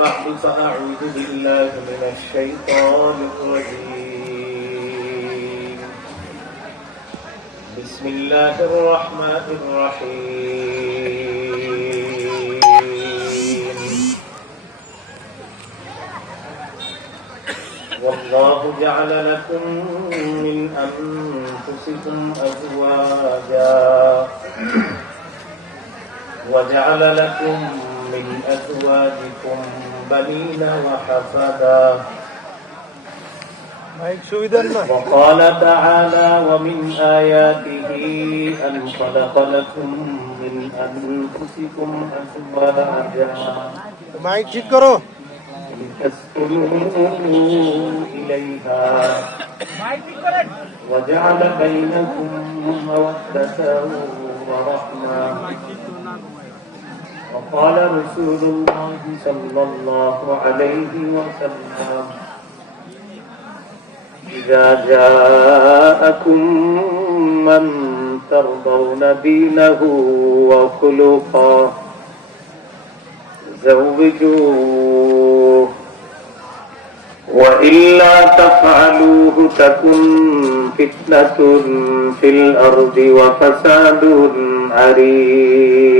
فأعوذ بالله من الشيطان الرجيم. بسم الله الرحمن الرحيم. والله جعل لكم من أنفسكم أزواجا. وجعل لكم من أزواجكم بنين وحفدا وقال تعالى ومن آياته أن خلق لكم من أنفسكم أزواجا لتسكنوا إليها وجعل بينكم مودة ورحمة وقال رسول الله صلى الله عليه وسلم إذا جاءكم من ترضون دينه وخلقه زوجوه وإلا تفعلوه تكن فتنة في الأرض وفساد عريض.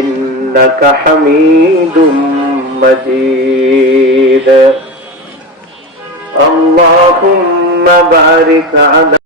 إنك حميد مجيد. اللهم بارك على